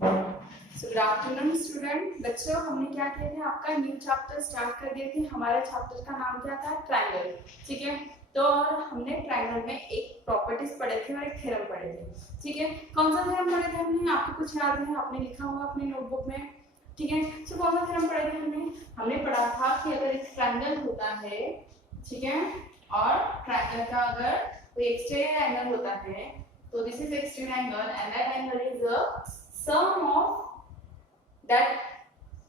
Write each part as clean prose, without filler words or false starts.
Good afternoon student. बच्चों, हमने क्या किया था, आपका न्यू चैप्टर स्टार्ट कर दिए थे। हमारे चैप्टर का नाम क्या था, ट्रायंगल। ठीक है, तो हमने ट्रायंगल में एक प्रॉपर्टीज पढ़े थे और एक थ्योरम पढ़े थे। ठीक है, कौन सा थ्योरम पढ़े थे हमने, आपको कुछ याद है? आपने लिखा होगा अपने नोटबुक में। ठीक है, तो कौन सा थ्योरम पढ़े थे हमने पढ़ा था कि अगर एक ट्रायंगल होता है, ठीक है, और ट्रायंगल का अगर कोई एक्सटीरियर एंगल होता है, तो this is exterior angle and that angle is the sum of that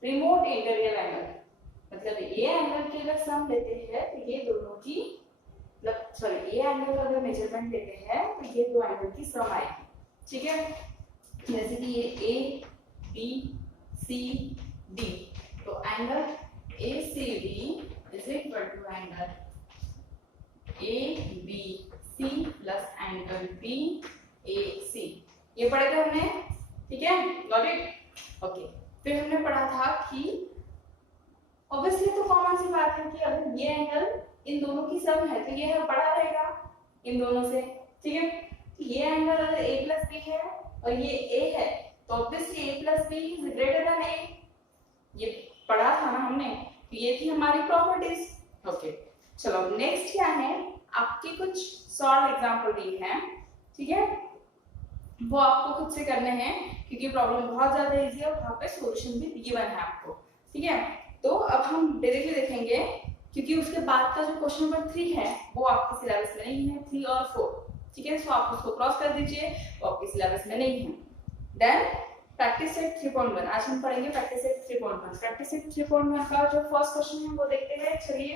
remote interior angle. मतलब ये एंगल की अगर सम लेते हैं तो ये दोनों की, मतलब सॉरी, ये एंगल का अगर मेजरमेंट लेते हैं तो ये दो एंगल की सम आएगी। ठीक है, जैसे कि ये ए बी सी डी, तो angle A C D is equal to angle A B C plus angle B A C. ये पढ़े थे हमने। ठीक है, गॉट इट। ओके, फिर हमने पढ़ा था कि ऑब्वियसली तो कॉमन सी बात है कि अगर ये एंगल इन दोनों की सम है तो ये बड़ा रहेगा इन दोनों से। ठीक है, ये एंगल अगर a प्लस बी है और ये a है तो obviously a plus B is greater than a। ये पढ़ा था ना हमने, तो ये थी हमारी प्रॉपर्टीज। ओके, चलो नेक्स्ट क्या है, आपके कुछ सॉल्व एग्जांपल दिए हैं। ठीक है, वो आपको खुद से करने हैं क्योंकि प्रॉब्लम बहुत ज्यादा इजी है और वहाँ पे सॉल्यूशन भी गिवन है आपको। ठीक है, तो अब हम डायरेक्टली देखेंगे क्योंकि उसके बाद का जो क्वेश्चन नंबर 3 है वो आपके सिलेबस में नहीं है, 3 और 4। ठीक है, सो आप उसको क्रॉस कर दीजिए, वो आपके सिलेबस में नहीं है। देन प्रैक्टिस सेट 3.1 आज हम पढ़ेंगे। प्रैक्टिस सेट 3.1, प्रैक्टिस सेट 3.1 का जो फर्स्ट क्वेश्चन है वो देखते हैं। चलिए,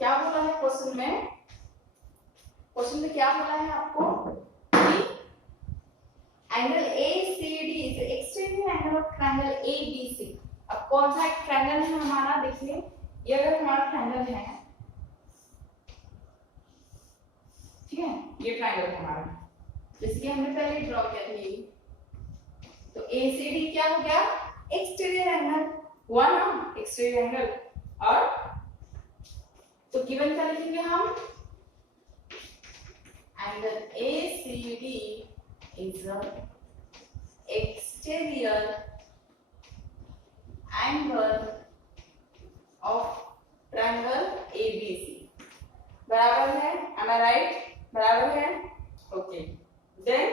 क्या बोला है क्वेश्चन में? क्वेश्चन में क्या बोला है आपको कि angle ACD is exterior angle of triangle ABC। अब कौन सा ट्रायंगल है हमारा, देखिए ये अगर हमारा ट्रायंगल है, ठीक है, ये ट्रायंगल है हमारा, जैसे कि हमने पहले ड्रॉ किया था ये, तो ACD क्या हो गया, एक्सटीरियर एंगल हुआ ना, एक्सटीरियर एंगल। और तो गिवन क्या लिखेंगे हम, angle ACD is the exterior angle of triangle ABC। बराबर है, am I right? बराबर है। Okay, then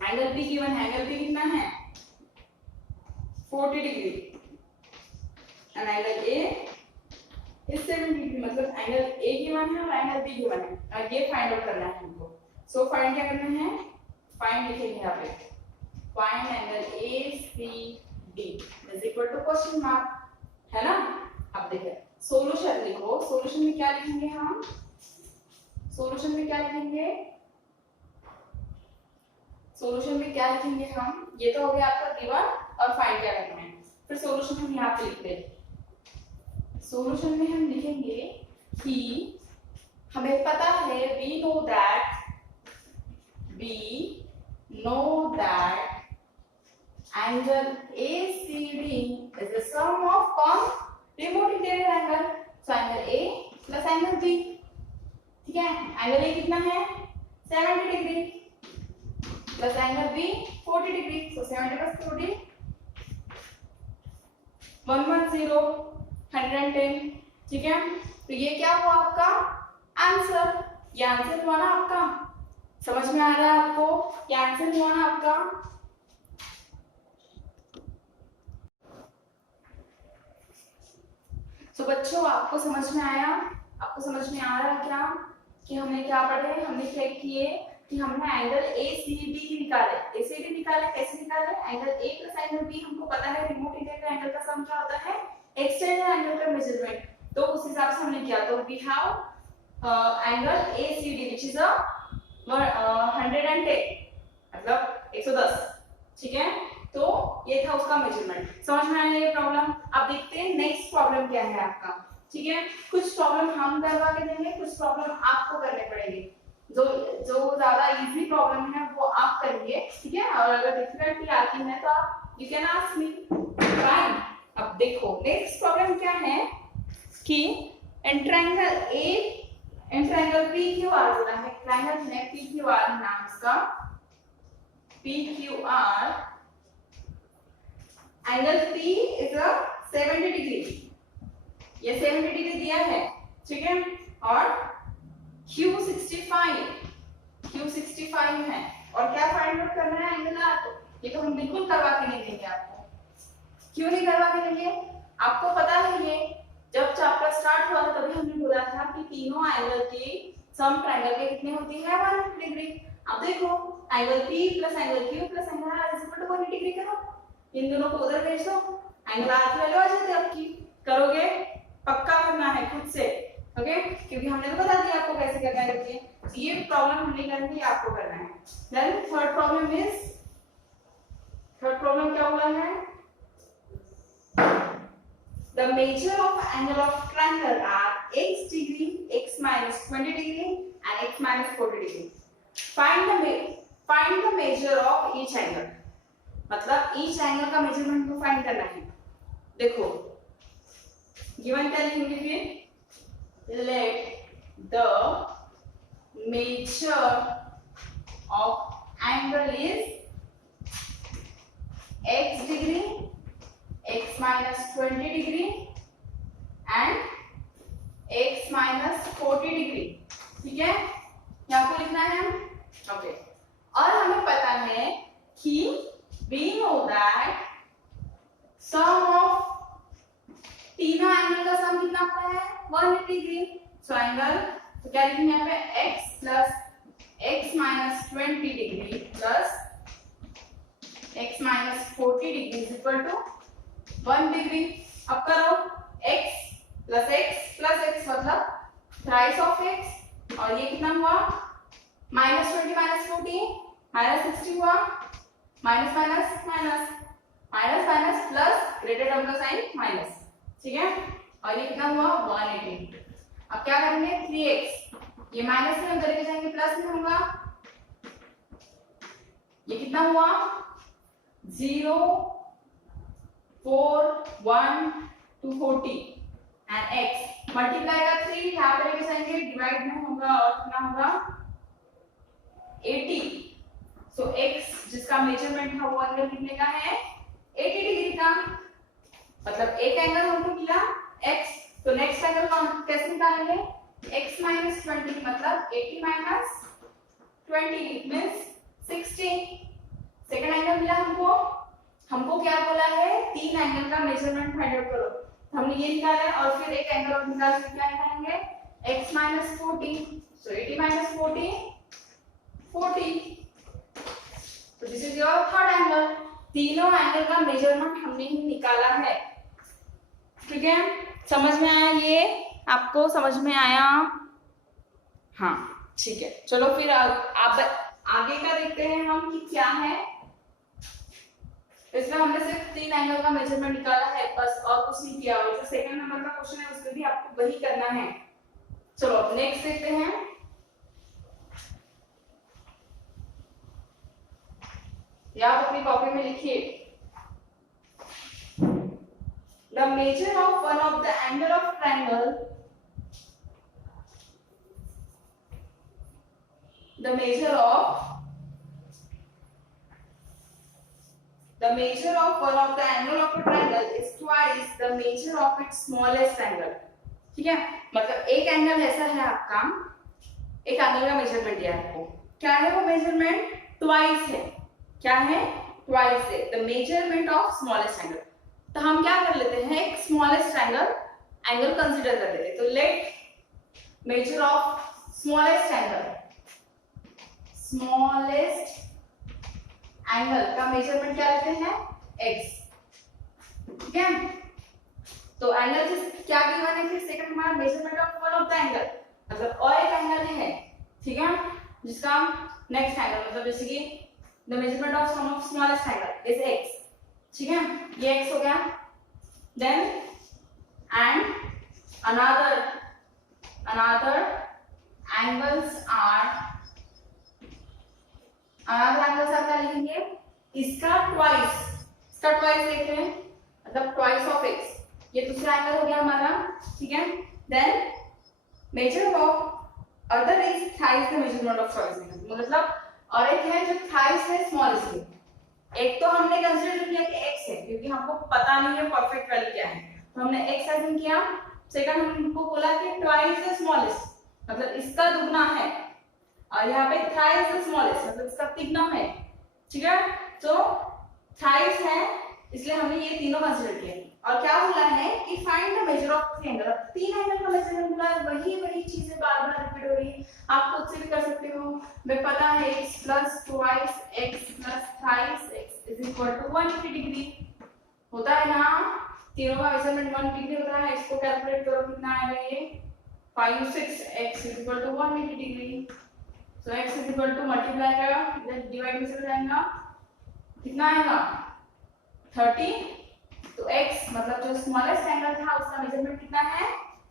angle B given है, एंगल B कितना है 40 degree and angle A is 70 degree. मतलब एंगल A गिवन है और एंगल B गिवन है और ये फाइंड आउट करना है हमको। सो फाइंड क्या करना है, फाइंड लिखेंगे यहाँ पे, find angle ACD is equal to question mark, है ना। अब देखिए सॉल्यूशन लिखो, सॉल्यूशन में क्या लिखेंगे हम, सॉल्यूशन में क्या लिखेंगे, सॉल्यूशन में क्या लिखेंगे हम, ये तो हो गया आपका गिवन और फाइंड क्या करना है। फिर सॉल्यूशन हम यहाँ पे लिखते हैं, सॉल्यूशन में हम लिखेंगे कि हमें पता है, we know that angle ACD is the sum of कौन, remote interior angle, so angle A plus angle B। ठीक है, एंगल A कितना है 70 degree plus angle B 40 degree, so 70 plus 40 110। ठीक है, तो ये क्या हुआ आपका आंसर, ये आंसर हुआ ना आपका, समझ में आ रहा है आपको, ये आंसर हुआ ना आपका। तो बच्चों आपको समझ में आया, आपको समझ में आ रहा है क्या कि हमने क्या पढ़े, हमने क्या किए कि हमने एंगल ACD निकाले। ACD निकाले, कैसे निकाले, angle A plus angle B हमको पता है रिमोट इंटीरियर एंगल का सम क्या होता है, एक्सटीरियर एंगल का मेजरमेंट, तो उस हिसाब से हमने किया। तो we have angle ACD which is 110, मतलब 110। ठीक है, तो ये था उसका मेजरमेंट। समझ में आया ये प्रॉब्लम। अब देखते हैं नेक्स्ट प्रॉब्लम क्या है आपका। ठीक है, कुछ प्रॉब्लम हम करवा के देंगे, कुछ प्रॉब्लम आपको करने पड़ेंगे। जो ज्यादा इजी प्रॉब्लम है वो आप करिए। ठीक है, और अगर डिफिकल्टी आती है तो आप you can ask me, fine. अब देखो नेक्स्ट प्रॉब्लम क्या है कि in triangle in triangle P Q R बोला है, ट्रायंगल में पी क्यू आर नाम इसका, P Q R, angle P is a 70 degree, ये 70 डिग्री दिया है, ठीक है, और Q 65 है, और क्या फाइंड आउट करना है एंगल आर को, ये तो हम बिल्कुल करवा के नहीं देंगे आपको। क्यों नहीं करवा के देंगे? आपको पता है ये जब चैप्टर स्टार्ट हुआ था तभी हमने बोला था कि तीनों एंगल की सम ट्रायंगल के कितने होती है 180 डिग्री। अब देखो angle P plus angle Q plus angle R is equal to 180 degree करो, इन दोनों को उधर भेज दो, एंगल R की वैल्यू आ जाती है आपकी। करोगे? पक्का करना है खुद से, ओके, क्योंकि हमने तो बता दिया आपको कैसे करना है। देखिए ये प्रॉब्लम हम नहीं करेंगे, आपको करना है। देन थर्ड प्रॉब्लम क्या बोला है? The measure of angle of triangle are x degree, x minus 20 degree and x minus 40 degree. Find the measure of each angle. मतलब each angle का measurement को find करना है। देखो given क्या लिखेंगे फिर? Let the measure of angle is x degree, x minus 20 degree and x minus 40 degree, ठीक है, यहाँ को लिखना है हम, ओके। और हमें पता है कि we know that sum of तीनों एंगल का सम कितना होता है 180 डिग्री। सो एंगल तो क्या लिखेंगे यहाँ पे x plus x minus 20 degree plus x minus 40 degree is equal to 1 degree. अब करो x प्लस x मतलब थ्राइस ऑफ x, और ये कितना हुआ माइनस 20 माइनस 40 माइनस 60 हुआ, minus minus minus minus minus plus greater term का साइन माइनस, ठीक है, और ये कितना हुआ 180। अब क्या करेंगे 3x, ये माइनस में उधर के जाएंगे प्लस में होगा, ये कितना हुआ 0 4 1 2 40 एंड x मल्टीप्लाई का 3 यहाँ पर लेके जाएंगे डिवाइड में होगा और कितना होगा 80। सो x जिसका मेजरमेंट था वो एंगल कितने का है 80 डिग्री का, मतलब एक एंगल हमको मिला x, तो नेक्स्ट एंगल कौन कैसे निकालेंगे x minus 20 मतलब 80 minus 20 means 60। सेकंड एंगल मिला हमको क्या बोला है 3 एंगल का मेजरमेंट फाइंड आउट करो, हमने ये निकाला है, और फिर एक एंगल और निकाल के क्या निकालेंगे x minus 40, so 80 minus 40 40, तो this is your third angle. तीनों एंगल का मेजरमेंट हमने ही निकाला है, ठीक है, समझ में आया? ये आपको समझ में आया? हाँ ठीक है, चलो फिर आप आगे का देखते हैं हम कि क्या है। इसमें हमने सिर्फ 3 एंगल का मेजरमेंट निकाला है बस, और कुछ नहीं किया, और जो सेकंड नंबर का क्वेश्चन है उसमें भी आपको वही करना है। चलो अब नेक्स्ट देखते हैं। या आप अपनी कॉपी में लिखिए the measure of one of the angle of triangle, the measure of one of the angle of a triangle is twice the measure of its smallest angle, ठीक है, मतलब एक एंगल ऐसा है आपका, एक एंगल का मेजरमेंट दिया है आपको, क्या है वो मेजरमेंट ट्वाइस है, क्या है ट्वाइस है the measurement of smallest angle. तो हम क्या कर लेते हैं एक स्मॉलेस्ट एंगल कंसीडर कर लेते हैं, तो let measure of smallest angle का मेजरमेंट क्या लेते हैं x, ठीक है, तो एंगल क्या गिवन है फिर सेकंड हमारा measurement of one of the angle, मतलब और एक एंगल है, ठीक है, जिसका नेक्स्ट एंगल मतलब जैसे कि the measurement of sum of smallest angle is x, ठीक है, ये x हो गया। देन एंड अनदर एंगल्स आप क्या लिखेंगे इसका ट्वाइस लिख रहे हैं, मतलब ट्वाइस ऑफ x, ये दूसरा एंगल हो गया हमारा, ठीक है। Then measure of other is thrice the measurement of choice, मतलब और एक है जो थाइस है स्मॉलेस्ट है। एक तो हमने कंसीडर किया कि x है क्योंकि हमको पता नहीं है परफेक्ट वैल्यू क्या है, तो हमने x अज्यूम किया। सेकंड हमको बोला कि ट्वाइस द स्मॉलेस्ट मतलब इसका दुगना है, और यहाँ पे थाइस द स्मॉलेस्ट मतलब इसका तिगुना है, ठीक है। तो थाइस है इसलिए हमने ये तीनों कंसीडर किए। और क्या बोला है कि find the measure of three angle, तीन एंगल का मेजरमेंट बोला है, वही चीजें बार बार रिपीट हो रही है, आप खुद से भी कर सकते हो। मैं पता है x plus twice x plus thrice x is equal to 180 degree होता है ना, तीनों का मेजरमेंट 180 डिग्री होता है। इसको कैलकुलेट करो कितना आएगा, ये 5 6 x is equal to 180 degree. So x is equal to multiply करो, इधर डिवाइड में से जाएगा, कितना आएगा 30। तो x मतलब जो स्मॉलेस्ट एंगल था उसका मेजरमेंट कितना है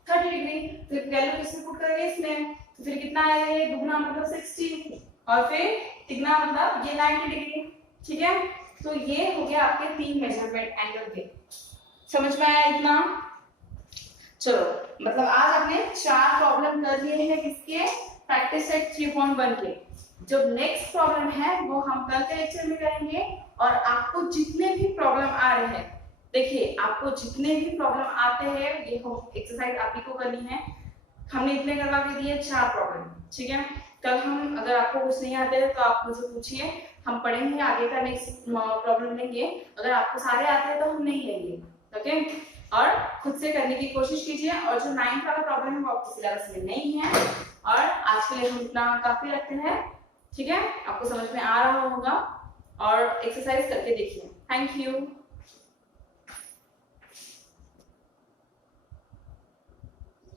30 डिग्री। फिर वैल्यू किसमें पुट करेंगे इसमें, तो फिर कितना आएगा, ये दुगना मतलब 60 और फिर तिगुना मतलब ये 90 डिग्री, ठीक है। तो ये हो गया आपके तीन मेजरमेंट एंगल के, समझ में आया इतना। चलो मतलब आज आपने 4 प्रॉब्लम कर लिए हैं किसके, प्रैक्टिस सेट 3.1 के। जो नेक्स्ट प्रॉब्लम है वो हम कल के लेक्चर में करेंगे। और आपको जितने भी प्रॉब्लम आ रहे हैं, देखिए आपको जितने भी प्रॉब्लम आते हैं ये एक्सरसाइज आप ही को करनी है। हमने इतने करवा के दिए 4 प्रॉब्लम, ठीक है। कल हम अगर आपको कुछ नहीं आते तो आप मुझे पूछिए, हम पढ़ेंगे आगे का नेक्स्ट प्रॉब्लम लेंगे। अगर आपको सारे आते हैं तो हम नहीं लेंगे, ओके। और खुद से करने की कोशिश कीजिए। और जो 9th वाला प्रॉब्लम है वो आपके सिलेबस में नहीं है। और आज के लिए हम इतना काफी रखते हैं, ठीक है। आपको समझ में आ रहा होगा और एक्सरसाइज करके देखिए। Thank you.